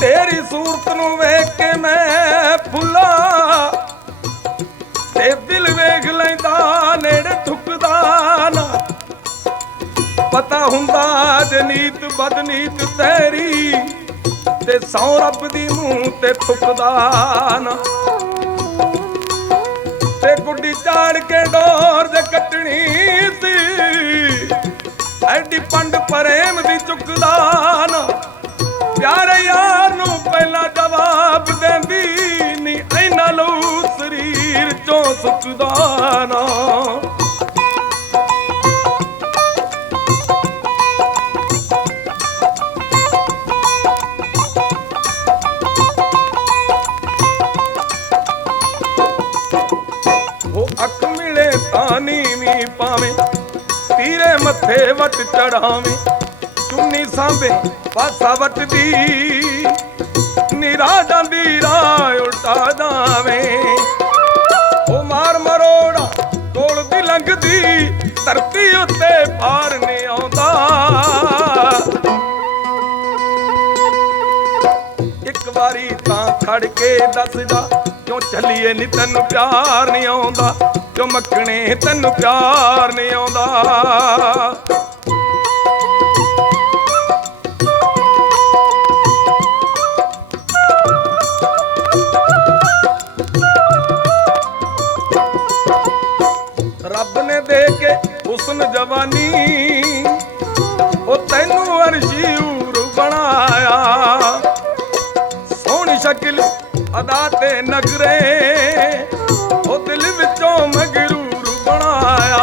ਤੇਰੀ ਸੂਰਤ ਨੂੰ ਵੇਖ ਕੇ ਮੈਂ ਫੁੱਲਾ। ਤੇ ਦਿਲ ਵੇਖ ਲੈਂਦਾ, ਨੇੜੇ ਥੁੱਕਦਾ ਨਾ। ਪਤਾ ਹੁੰਦਾ, ਜਨੀਤ ਬਦਨੀਤ ਤੇਰੀ। ਤੇ ਸੌ ਰੱਬ ਦੀ ਮੂੰਹ ਤੇ ਥੁੱਕਦਾ ਨਾ। ਤੇ ਗੁੱਡੀ ਚਾੜ ਕੇ ਡੋ ਨੀਵੀਂ ਪਾਵੇਂ। ਤੀਰੇ ਮੱਥੇ ਵਟ ਚੜਾਵੇਂ ਚੁੰਨੀ ਸਾਂਭੇ ਪਾਸਾ ਵਟਦੀ। ਨਿਰਾ ਜਾਂਦੀ ਰਾਹ ਉਲਟਾ ਜਾਵੇਂ ਖੜ ਕੇ ਦੱਸਦਾ, ਕਿਉਂ ਚੱਲੀਏ ਨੀ ਤੈਨੂੰ ਪਿਆਰ ਨਹੀਂ ਆਉਂਦਾ? ਕਿਉਂ ਮੱਕਣੇ ਤੈਨੂੰ ਪਿਆਰ ਨਹੀਂ ਆਉਂਦਾ? ਰੱਬ ਨੇ ਦੇ ਕੇ ਹੁਸਨ ਜਵਾਨੀ ਅਦਾ ਤੇ ਨਗਰੇ, ਉਹ ਦਿਲ ਵਿੱਚੋਂ ਮਗਰੂਰ ਬਣਾਇਆ।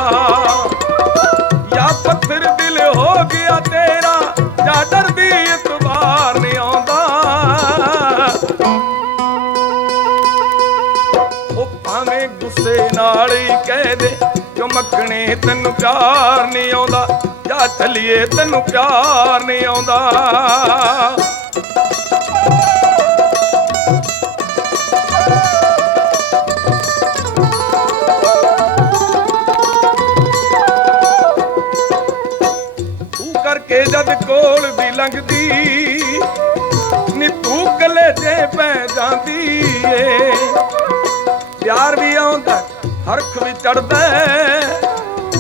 ਯਾ ਪੱਥਰ ਦਿਲ ਹੋ ਗਿਆ ਤੇਰਾ, ਜਾਂ ਡਰਦੀ ਇਤਬਾਰ ਨਹੀਂ ਆਉਂਦਾ। ਉਹ ਭਾਵੇਂ ਗੁੱਸੇ ਨਾਲ ਹੀ ਕਹਿ ਦੇ, ਕਿਉਂ ਮੱਕਣੇ ਤੈਨੂੰ ਪਿਆਰ ਨਹੀਂ ਆਉਂਦਾ? ਜਾ ਚੱਲੀਏ ਤੈਨੂੰ ਪਿਆਰ ਨਹੀਂ ਆਉਂਦਾ। ਜਦ ਕੋਲ ਵੀ ਲੰਘਦੀ, ਨੀ ਤੂੰ ਕਲੇਜੇ ਪੈ ਜਾਂਦੀ ਏ। ਪਿਆਰ ਵੀ ਆਉਂਦਾ, ਹਰਖ ਵੀ ਚੜਦਾ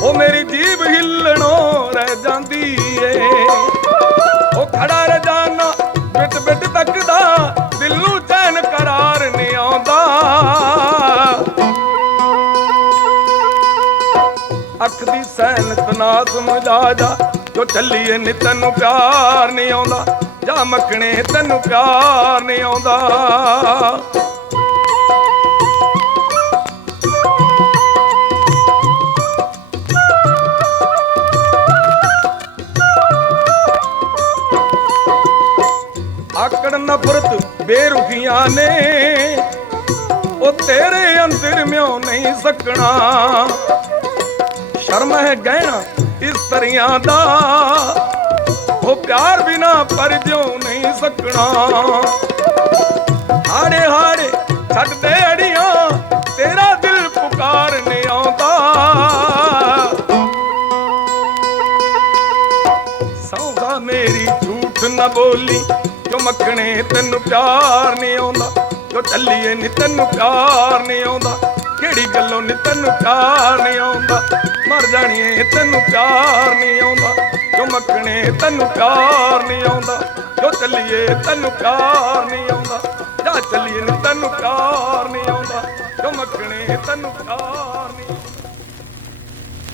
ਉਹ ਮੇਰੀ ਜੀਬ ਹਿੱਲਣੋਂ ਰਹਿ ਜਾਂਦੀ ਏ। ਉਹ ਖੜਾ ਰਜਾਨਾ ਬਿਟ ਬਿਟ ਤੱਕਦਾ, ਦਿਲ ਨੂੰ ਚੈਨ ਕਰਾਰ ਨਹੀਂ ਆਉਂਦਾ। ਅੱਖ ਦੀ ਸੈਨਤ ਨਾ ਸਮਝਾ ਜਾ ਜੋ ਚੱਲੀਏ ਨੀ ਤੈਨੂੰ ਪਿਆਰ ਨਹੀਂ ਆਉਂਦਾ, ਜਾ ਮੱਖਣੇ ਤੈਨੂੰ ਪਿਆਰ ਨਹੀਂ ਆਉਂਦਾ। ਆਕੜ ਨਫ਼ਰਤ ਬੇਰੁਖੀਆਂ ਨੇ, ਉਹ ਤੇਰੇ ਅੰਦਰ ਮਿਉ ਨਹੀਂ ਸਕਣਾ। ਸ਼ਰਮ ਹੈ ਗਹਿਣਾ ਇਸਤਰੀਆਂ ਦਾ। ਉਹ ਪਿਆਰ ਬਿਨਾ ਪਰ ਜਿਉ ਨਹੀਂ ਸਕਣਾ। ਹਾੜੇ ਹਾੜੇ ਛੱਡਦੇ ਅੜੀਆਂ, ਤੇਰਾ ਦਿਲ ਪੁਕਾਰ ਨਹੀਂ ਆਉਂਦਾ। ਸੌਦਾ ਮੇਰੀ ਝੂਠ ਨਾ ਬੋਲੀ, ਜੋ ਮੱਖਣੇ ਤੈਨੂੰ ਪਿਆਰ ਨਹੀਂ ਆਉਂਦਾ, ਜੋ ਟੱਲੀਏ ਨੀ ਤੈਨੂੰ ਪਿਆਰ ਨਹੀਂ ਆਉਂਦਾ। ਕਿਹੜੀ ਗੱਲੋਂ ਨੀ ਤੈਨੂੰ ਪਿਆਰ ਨਹੀਂ ਆਉਂਦਾ? ਪਿਆਰ ਨਹੀਂ ਆਉਂਦਾ, ਜੋ ਮੱਖਣੇ ਤੈਨੂੰ ਪਿਆਰ ਨਹੀਂ ਆਉਂਦਾ, ਜੋ ਚੱਲੀਏ ਤੈਨੂੰ ਪਿਆਰ ਨਹੀਂ ਆਉਂਦਾ, ਜਾ ਚੱਲੀਏ ਤੈਨੂੰ ਪਿਆਰ ਨਹੀਂ ਆਉਂਦਾ, ਜੋ ਮੱਖਣੇ ਤੈਨੂੰ